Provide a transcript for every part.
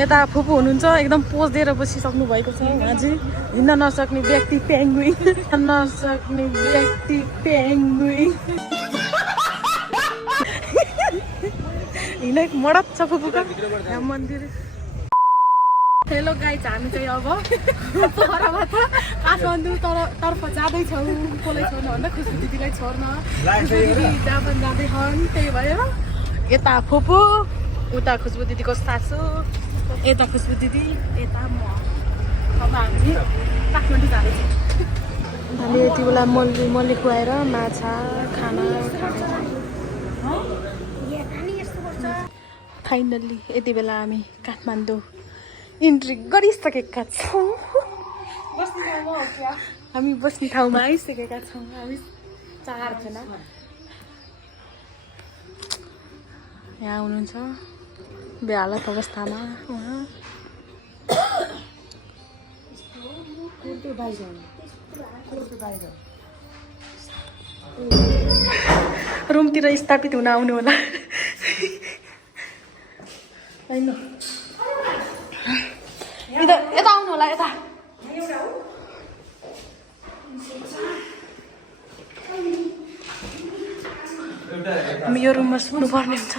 यता फुपू हुनुहुन्छ एकदम पोज दिएर बसिसक्नु भएको छ उहाँ चाहिँ हिँड्न नसक्ने व्यक्ति पेङ्गुइन नसक्ने व्यक्ति पेङ्गुइन हिँडेको मडप छ फुपूको यहाँ मन्दिर। हेलो गाइज हामी चाहिँ अब परबाट काठमाडौँ तर्फ जाँदैछौँ कसलाई छोड्न भन्दा खुसबु दिदीलाई छोड्न खुसबु दिदी जापान जाँदैछन् त्यही भएर यता फुपू उता खुसबु दिदीको सासू यता खुसबु दिदी यता म अब हामी काठमाडौँ जाँदैछौँ। हामी यति बेला मल्ली खुवाएर माछा खाना फाइनल्ली यति बेला हामी काठमाडौँ इन्ट्री गरिसकेका छौँ। हामी बस्ने ठाउँमा आइसकेका छौँ। हामी 4 जना यहाँ हुनुहुन्छ बेहालत अवस्थामा उहाँ रुमतिर स्थापित हुन आउनु होला होइन यता आउनु होला यता हामी यो रुममा सुत्नु पर्ने हुन्छ।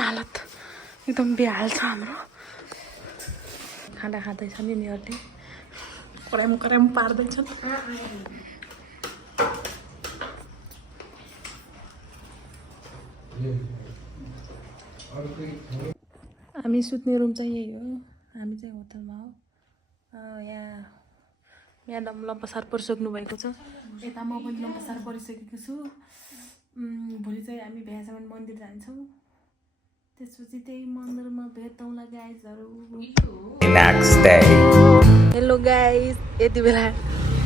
हालत एकदम बेहाल छ हाम्रो। खाना खाँदैछन् यिनीहरूले कराम पार्दैछन्। हामी सुत्ने रुम चाहिँ यही हो। हामी चाहिँ होटलमा हो। यहाँ म्याडम लम्पसार परिसक्नु भएको छ। यता म पनि लम्पसार परिसकेको छु। भोलि चाहिँ हामी भ्यासम्म मन्दिर जान्छौँ। त्यसपछि त्यही मन्दिरमा भेटौँला गाइजहरू। हेलो गाइज यति बेला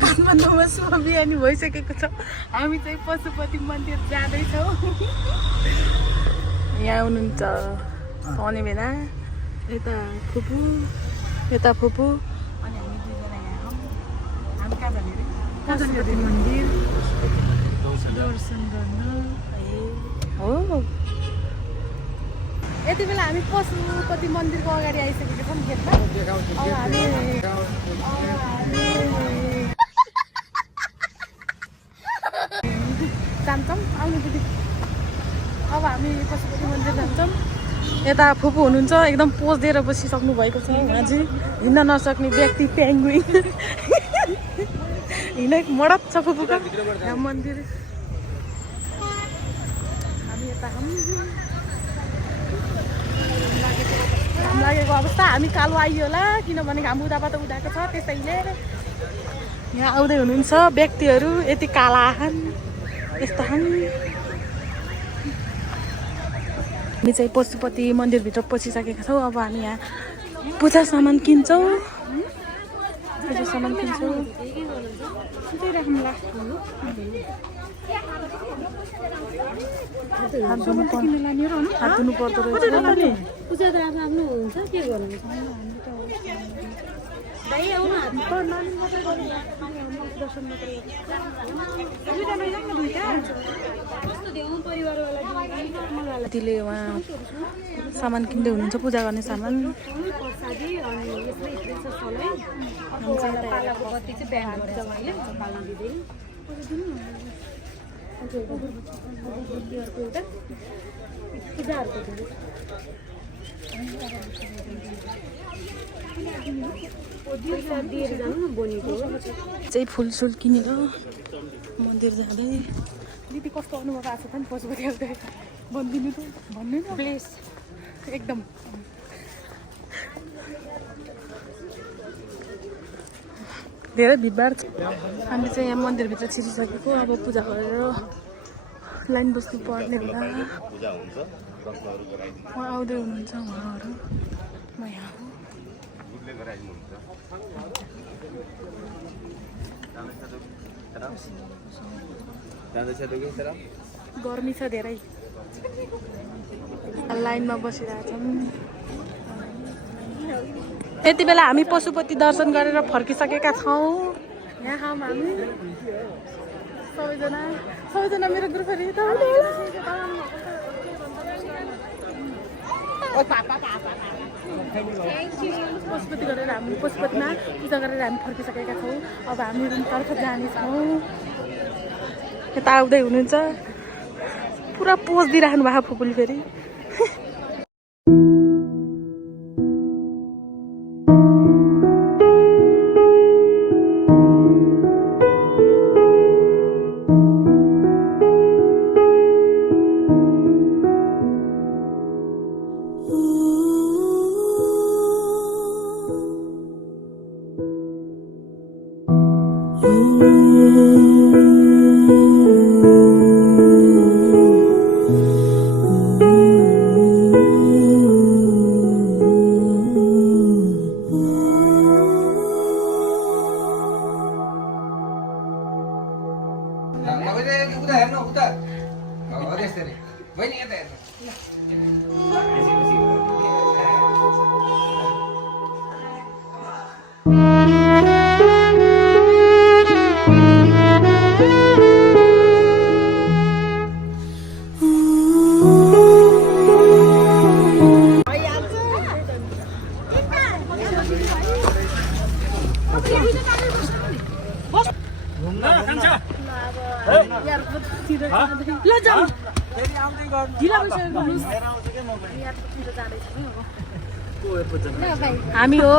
काठमाडौँमा सुबह बिहानी भइसकेको छ। हामी चाहिँ पशुपति मन्दिर जाँदैछौँ। यहाँ हुनुहुन्छ सनी भेना यता फुपू अनि हामी 2 जना यहाँ हौँ। हामी कहाँ जाने अरे पशुपति मन्दिर दर्शन गर्न हो। यति बेला हामी पशुपति मन्दिरको अगाडि आइसकेका छौँ गेटमा। अब हामी जान्छौँ। आउनु दिदी अब हामी पशुपति मन्दिर जान्छौँ। यता फुपू हुनुहुन्छ एकदम पोज दिएर बसिसक्नु भएको छ उहाँ चाहिँ हिँड्न नसक्ने व्यक्ति पेङ्गुइन हिँडेको मडप छ फुपूको यहाँ मन्दिर। हामी यता घाम लागेको अवस्था। हामी कालो आइयो होला किनभने घाम उदाबाट उदाएको छ त्यसैले। यहाँ आउँदै हुनुहुन्छ व्यक्तिहरू यति काला छन् यस्ता छन्। हामी चाहिँ पशुपति मन्दिरभित्र पसिसकेका छौँ। अब हामी यहाँ पूजा सामान किन्छौँ। हात धुनु पर्दो रहेछ। पूजा त आफ्नो हुन्छ के गर्नु कतिले उहाँ सामान किन्दै हुनुहुन्छ पूजा गर्ने सामान। चाहिँ फुलसुल किनेर मन्दिर जाँदै। दिदी कस्तो अनुभव आएको छ नि पशुपति आउँदै भनिदिनु त भन्नु न प्लिज। एकदम धेरै भिडभाड छ। हामी चाहिँ यहाँ मन्दिरभित्र छिरिसकेको। अब पूजा गरेर लाइन बस्नु पर्ने होला। उहाँ आउँदै हुनुहुन्छ उहाँहरू। म यहाँ हो। गर्मी छ धेरै। लाइनमा बसिरहेछौँ। यति बेला हामी पशुपति दर्शन गरेर फर्किसकेका छौँ। यहाँ खाऊँ हामी सबैजना मेरो ग्रुपहरू पशुपति गरेर हामी पशुपतिमा पूजा गरेर हामी फर्किसकेका छौँ। अब हामी रुमतर्फ जानेछौँ। यता आउँदै हुनुहुन्छ पुरा पोज दिइराख्नु भएको फुपूले फेरि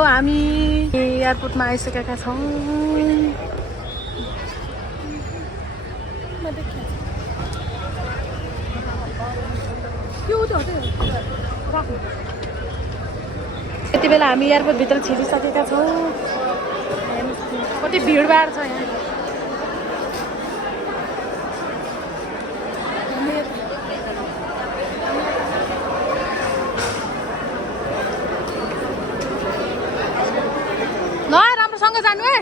हामी एयरपोर्टमा आइसकेका छौँ। यति बेला हामी एयरपोर्ट भित्र छिरिसकेका छौँ। कति भिडभाड छ यहाँ। ल राम्रोसँग जानु है।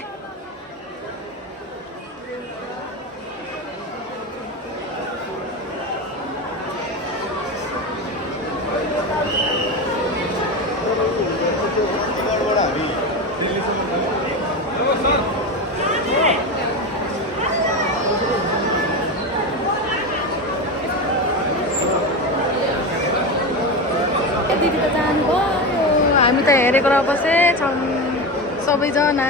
दिदी त जानुभयो। हामी त हेरेको र बसेछौँ सबैजना।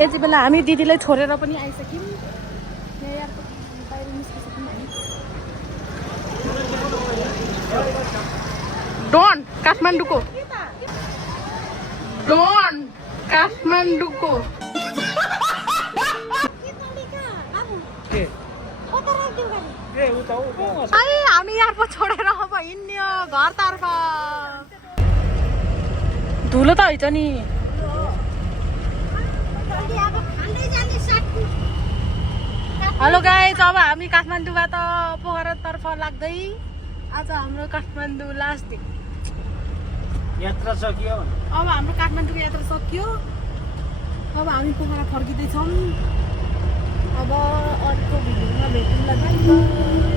यति बेला हामी दिदीलाई छोडेर पनि आइसक्यौँ। बाहिर निस्किसक्यौँ हामी। डोन काठमाडौँको हामी एयरपोर्ट छोडेर अब हिँड्ने घरतर्फ। धुलो त हैछ नि। हेलो गाइज, अब हामी काठमाडौँबाट पोखरातर्फ लाग्दै। आज हाम्रो काठमाडौँ लास्ट दिन यात्रा सकियो। अब हाम्रो काठमाडौँको यात्रा सकियो। अब हामी पोखरा फर्किँदैछौँ। अब अर्को भिडियोमा भेटौँला।